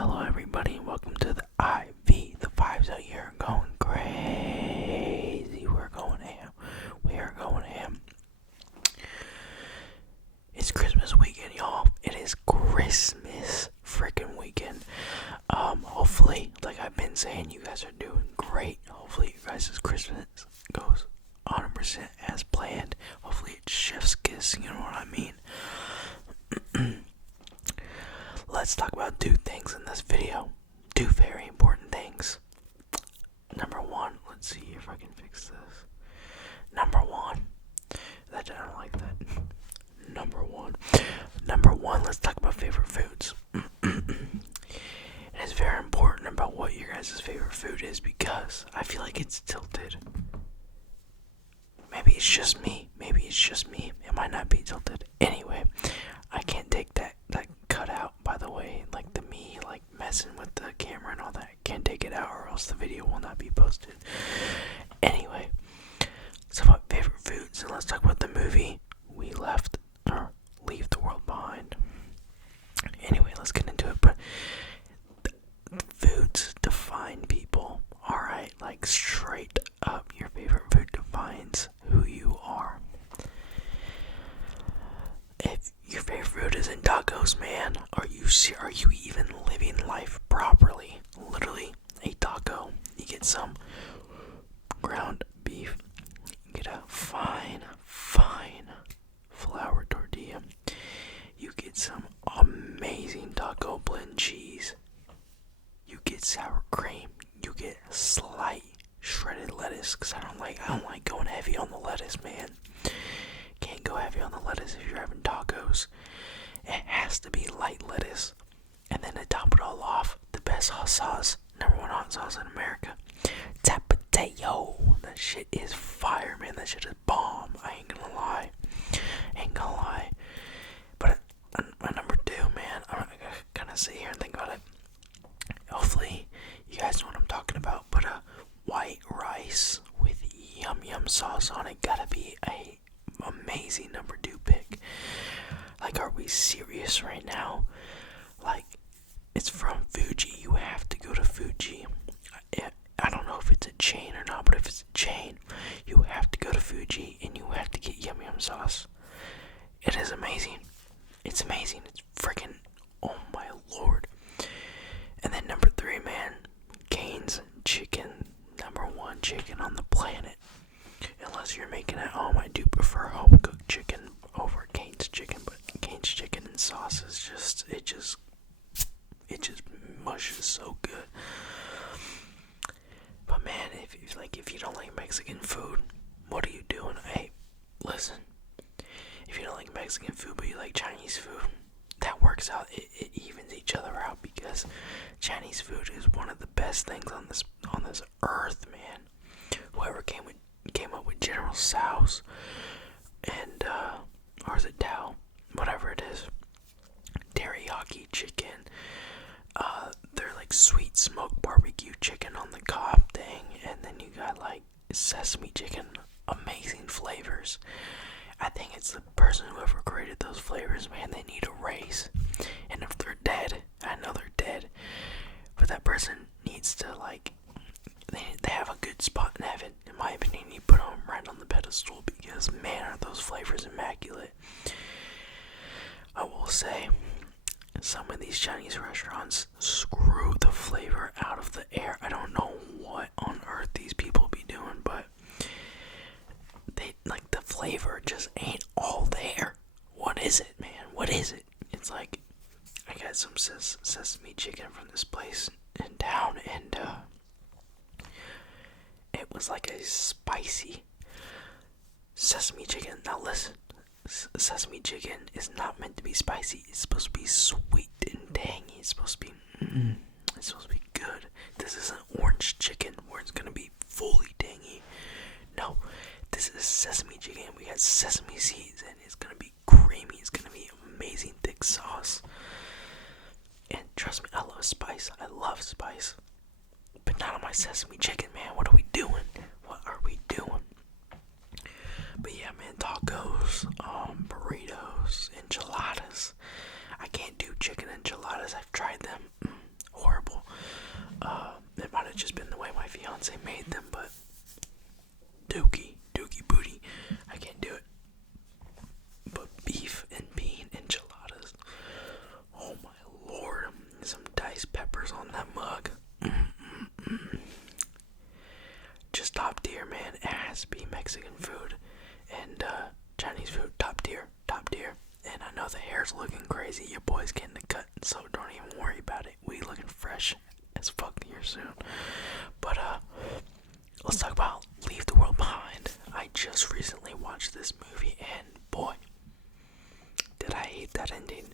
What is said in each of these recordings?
hello everybody, and welcome to the IV. The vibes out here are going crazy. We're going ham. We are going ham. It's Christmas weekend, y'all. It is Christmas freaking weekend. Hopefully, like I've been saying, you guys are doing great. Hopefully, you guys' Christmas goes 100% as planned. Hopefully, it's chef's kiss. You know what I mean? Let's talk about two things in this video. Two very important things. Number one, let's see if I can fix this. Number one, I don't like that. Number one, let's talk about favorite foods. It is very important about what your guys' favorite food is because I feel like it's tilted. Maybe it's just me. It might not be tilted. Anyway, I can't take that cut out, by the way, like the me like messing with the camera and all that. I can't take it out or else the video will not be posted. Anyway, so about favorite foods, and let's talk about the movie we left or Leave the World Behind. Anyway, let's get into it. But foods define people. Alright, like straight up, your favorite food defines who you are. If your favorite food isn't tacos, man, are you even living life properly? Literally, a taco. You get some ground beef. You get a fine flour tortilla. You get some amazing taco blend cheese. You get sour cream. You get slight shredded lettuce, because I don't like going heavy on the lettuce, man. Can't go heavy on the lettuce if you're having tacos. It has to be light lettuce. And then to top it all off, the best hot sauce, number one hot sauce in America, Tapatio. That shit is fire, man. That shit is bomb. I ain't gonna lie. But my number two, man, I'm gonna sit here and think about it. Hopefully, you guys know what I'm talking about. But white rice with yum yum sauce on it gotta be a amazing number two pick. Like, are we serious right now? Like, it's from Fuji. You have to go to Fuji. I don't know if it's a chain or not, but if it's a chain, you have to go to Fuji and you have to get yum yum sauce. It is amazing. It's amazing. It's freaking, oh my lord. And then number three, man, Cane's chicken. Number one chicken on the planet. Unless you're making it at home, I do prefer home cooked chicken over Cane's chicken, but Cane's chicken and sauce is just mushes so good. But man, if you don't like Mexican food, what are you doing? Hey, listen. If you don't like Mexican food but you like Chinese food, that works out. It evens each other out because Chinese food is one of the best things on this earth, man. Whoever came up with General Tso's and or is it Tao? Whatever it is. Teriyaki chicken. They're like sweet smoked barbecue chicken on the cob thing, and then you got like sesame chicken. Amazing flavors. I think it's the person whoever created those flavors, man, they need a raise. And if they're dead, I know they're dead, but that person needs to they have a good spot in heaven. In my opinion, you put them right on the pedestal because, man, are those flavors immaculate. I will say, some of these Chinese restaurants screw the flavor out of the air. I don't know what on earth these people be doing, but the flavor just ain't all there. What is it, man? What is it? It's like, I got some sesame chicken from this place in town, and it was like a spicy sesame chicken. Now listen, sesame chicken is not meant to be spicy. It's supposed to be sweet and tangy. It's supposed to be good. This isn't orange chicken where it's gonna be fully tangy. No, this is sesame chicken. We got sesame seeds and it's gonna be creamy. It's gonna be amazing thick sauce. And trust me, I love spice. But not on my sesame chicken, man. What are we doing? But yeah, man, tacos, burritos, enchiladas. I can't do chicken enchiladas. I've tried them. here soon. But let's talk about Leave the World Behind. I just recently watched this movie, and boy, did I hate that ending.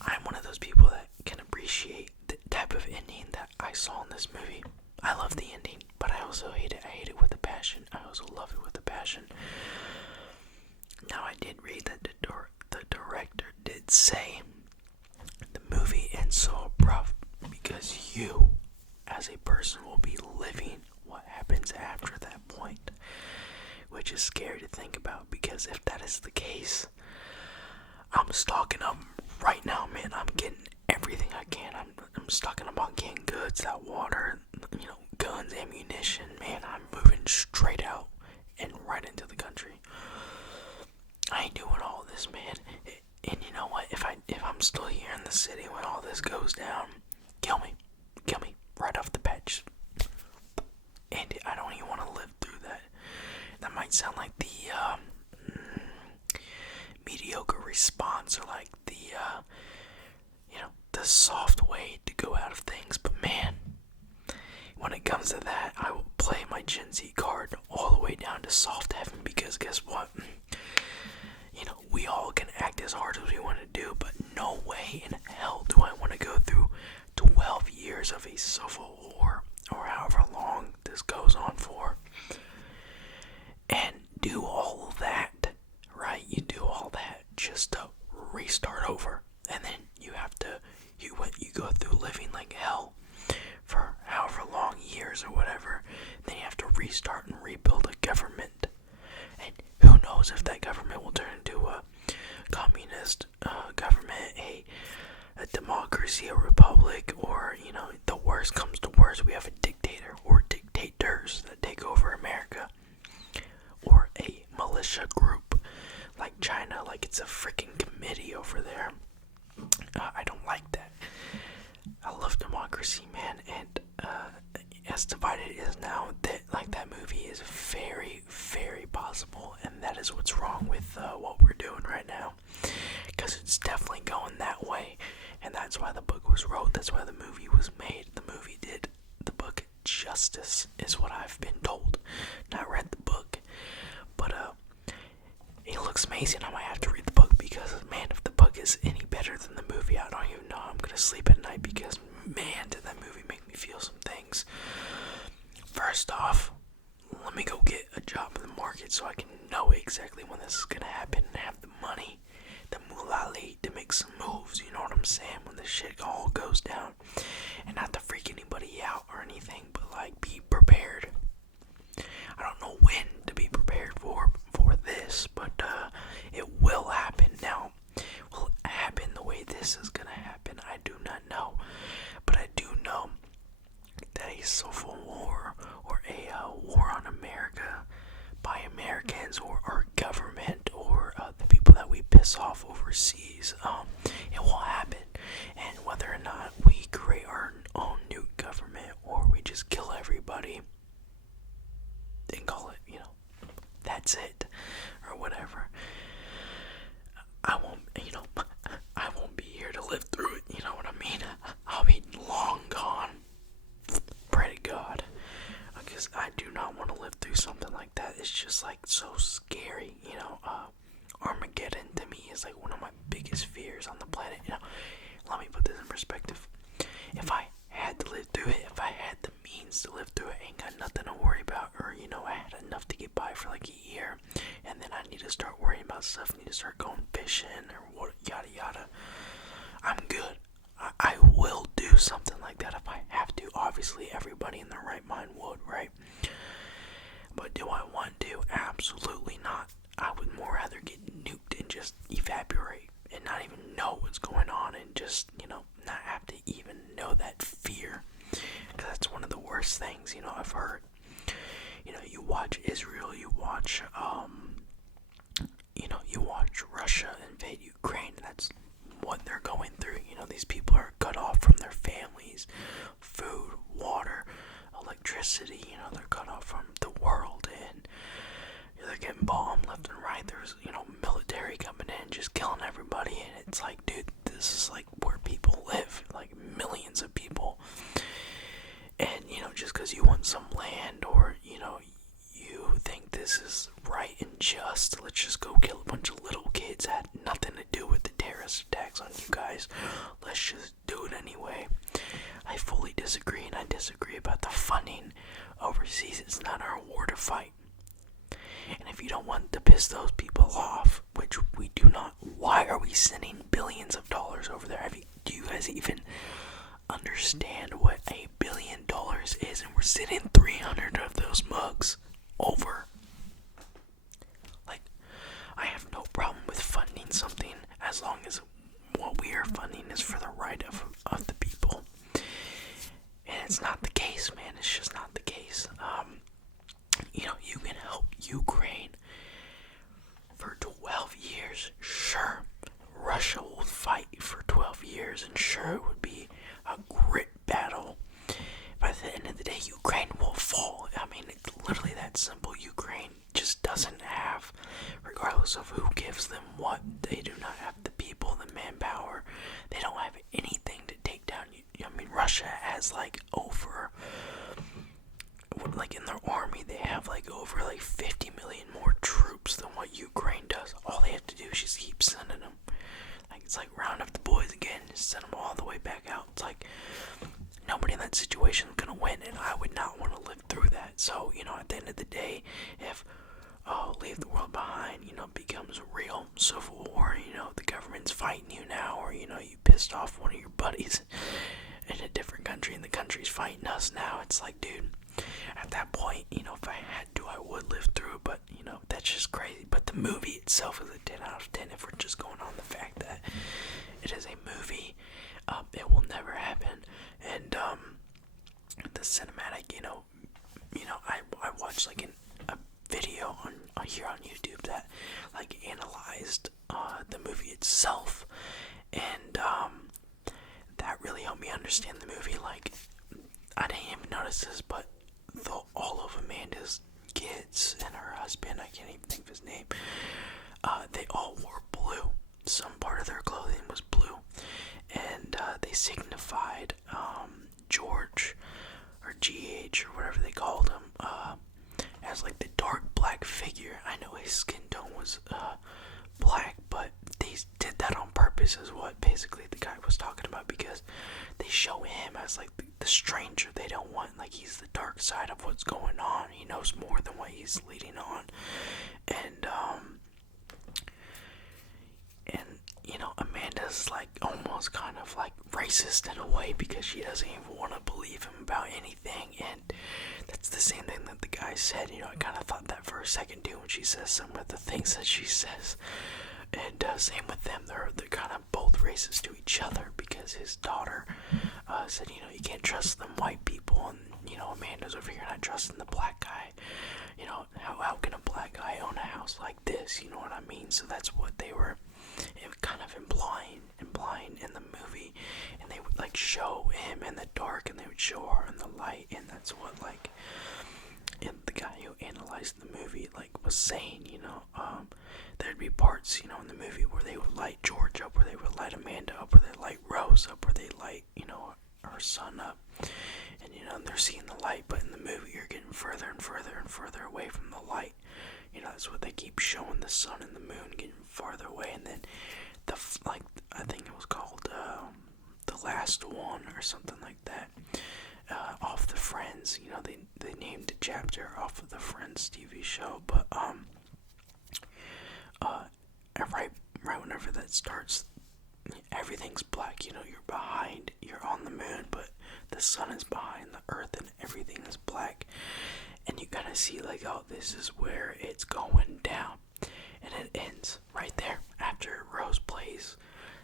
I'm one of those people that can appreciate the type of ending that I saw in this movie. I love the ending, but I also hate it. I hate it with a passion. I also love it with a passion. Now, I did read that the director did say the movie ends so abrupt because you, as a person, will be living what happens after that point, which is scary to think about, because if that is the case, I'm stocking up right now, man. I'm getting everything I can. I'm stocking up on canned goods, that water, guns, ammunition. Man, I'm moving straight out and right into the country. I ain't doing all this, man. And you know what? If I'm still here in the city when all this goes down, kill me right off the bat. Just end it. I don't even want to live through that. That might sound like the mediocre response, or like the the soft way to go out of things, but man, when it comes to that, I will play my Gen Z card all the way down to soft heaven, because guess what? We all can act as hard as we want to do, but no way in hell do I want to go through 12 years of a civil war, or however long this goes on for, and do all that, right? You do all that just to restart over, and then you have to, you go through living like hell for however long years or whatever, then you have to restart and rebuild a government, and who knows if that government will turn into a communist government, a democracy, a republic, or the worst comes to worst, we have a dictator or dictators that take over America, or a militia group like China, like it's a freaking committee over there. I don't like that. I love democracy, man, and as divided it is now, that movie is very, very possible, and that is what's wrong with what we're doing right now, because it's definitely going that way, and that's why the book was wrote, that's why the movie was made. The movie did the book justice, is what I've been told. Not read the book, but it looks amazing. I might have to read the book, because man, if the book is any better than the movie, I don't even know I'm gonna sleep at night, because man, did that movie make me feel some things. First off, let me go get a job in the market so I can know exactly when this is gonna happen and have the money, the moulali, to make some moves, you know what I'm saying, when this shit all goes down, and not to freak anybody out or anything, but like, be prepared. I don't know when to be prepared for this, but it will happen. Now, will it happen the way this is gonna happen? I do not know, but I do know that a civil war, or a war on America by Americans, or our government, or the people that we piss off overseas, it will happen. And whether or not we create our own new government, or we just kill everybody and call it, that's it, or whatever, I won't be here to live through it, you know what I mean? I'll be long gone. Pray to God, because I do not want to live through something like that. It's just like so scary, Armageddon to me is like one of my biggest fears on the planet. Let me put this in perspective. If I had to live through it, if I had the means to live through it, ain't got nothing to worry about, or I had enough to get by for like a year, and then I need to start worrying about stuff, need to start going fishing, or what, yada yada, I'm good. I will do something like that if I have to. Obviously, everybody in their right mind would, right? But do I want to? Absolutely not. I would more rather get nuked and just evaporate and not even know what's going on, and just, not have to even know that fear. Because that's one of the worst things, I've heard. You watch Israel, you watch Russia invade Ukraine, and that's what they're going through. These people are cut off from their families, food, water, electricity, they're cut off from the world, and they're getting bombed left and right. There's, military coming in, just killing everybody, and it's like, dude, this is like where people live, like millions of people. overseas. It's not our war to fight. And if you don't want to piss those people off, which we do not, why are we sending billions of dollars over there? Do you guys even understand what $1 billion is? And we're sending 300 of those mugs over. Like, I have no problem with funding something as long as what we are funding is for the right of the people. And it's not the case, man. It's just not the case. You can help Ukraine for 12 years. Sure, Russia will fight for 12 years, and sure, it would be a grit battle. By the end of the day, Ukraine will fall. I mean, it's literally that simple. Ukraine just doesn't have, regardless of who gives them what, they do not have the people, the manpower. They don't have anything to take down. I mean, Russia has in their army, they have over 50 million more troops than what Ukraine does. All they have to do is just keep sending them. It's like round up the boys again, just send them all the way back out. It's like nobody in that situation is gonna win, and I would not want to live through that. So, at the end of the day, if Leave the World Behind, becomes a real civil war, the government's fighting you now, or, you pissed off one of your buddies in a different country, and the country's fighting us now, it's like, dude, at that point, if I had to, I would live through it, but, that's just crazy. But the movie itself is a 10 out of 10, if we're just going on the fact that it is a movie. It will never happen, and, the cinematic, I watched, a video on here on YouTube that, analyzed, the movie itself, and, that really helped me understand the movie. I didn't even notice this, but all of Amanda's kids and her husband, I can't even think of his name, they all wore blue. Some part of their clothing was blue, and they signified George, or GH, or whatever they called him, as the dark black figure. I know his skin tone was black, but they did that on purpose, is what basically the guy was talking about, because they show him as the stranger they don't want. He's the dark side of what's going on. He knows more than what he's leading on, and Amanda's almost kind of racist in a way, because she doesn't even want to believe him about anything, and that's the same thing that the guy said. I kind of thought that for a second too when she says some of the things that she says. And same with them, they're kind of both racist to each other, because his daughter said, you can't trust them white people, and Amanda's over here not trusting the black guy. How can a black guy own a house like this? You know what I mean? So that's what they were kind of implying in the movie, and they would show him in the dark, and they would show her in the light, and that's what and the guy who analyzed the movie was saying. There'd be parts in the movie where they would light George up, where they would light Amanda up, where they light Rose up, where they light her son up, and they're seeing the light, but in the movie you're getting further and further and further away from the light. That's what they keep showing, the sun and the moon getting farther away, and then I think it was called The Last One or something like that, off the Friends. They named the chapter off of the Friends TV show, but right whenever that starts, everything's black. You're on the moon, but the sun is behind the earth, and everything is black, and you kind of see this is where it's going down, and it ends right there after Rose plays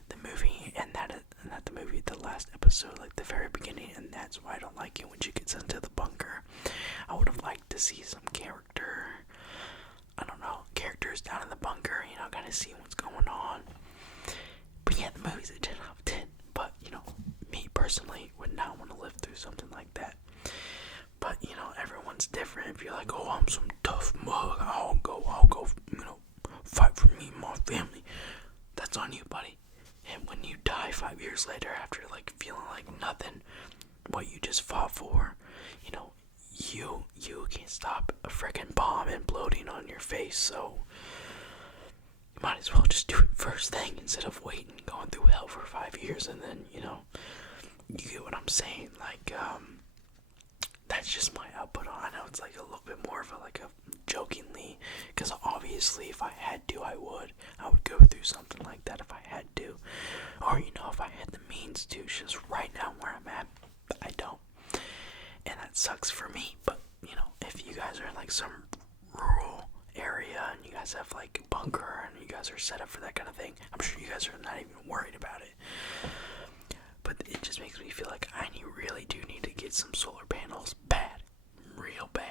the movie, and not the movie, the last episode, the very beginning, and that's why I don't like it when she gets into the bunker. I would have liked to see some characters down in the bunker, kind of see what's going on. But yeah, the movie's a 10 out of 10, but, me personally would not want to live through something like that. But, everyone's different. If you're oh, I'm some tough mug, I'll go, fight for me and my family, that's on you, buddy. And when you die 5 years later, after, feeling nothing, what you just fought for, you can't stop a freaking bomb imploding on your face, so you might as well just do it first thing, instead of waiting, going through hell for 5 years, and then, you get what I'm saying, that's just my output on. I know it's like a little bit more of a like a jokingly, because obviously if I had to, I would go through something like that if I had to, or if I had the means to. It's just right now where I'm at, I don't, and that sucks for me. But if you guys are in like some rural area and you guys have like a bunker and you guys are set up for that kind of thing, I'm sure you guys are not even worried about it. But it just makes me feel like I really do need to get some solar panels bad, real bad.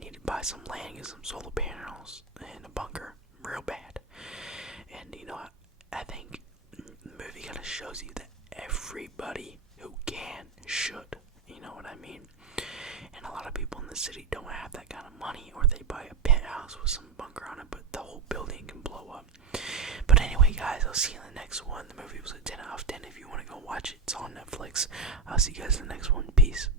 Need to buy some land, get some solar panels and a bunker real bad. And I think the movie kind of shows you that everybody who can should, you know what I mean? And a lot of people in the city don't have that kind of money, or they buy a penthouse with some bunker on it, but the whole building can blow up. But anyway, guys, I'll see you in the next one. The movie was a 10 out of 10. If you want to go watch it, it's on Netflix. I'll see you guys in the next one. Peace.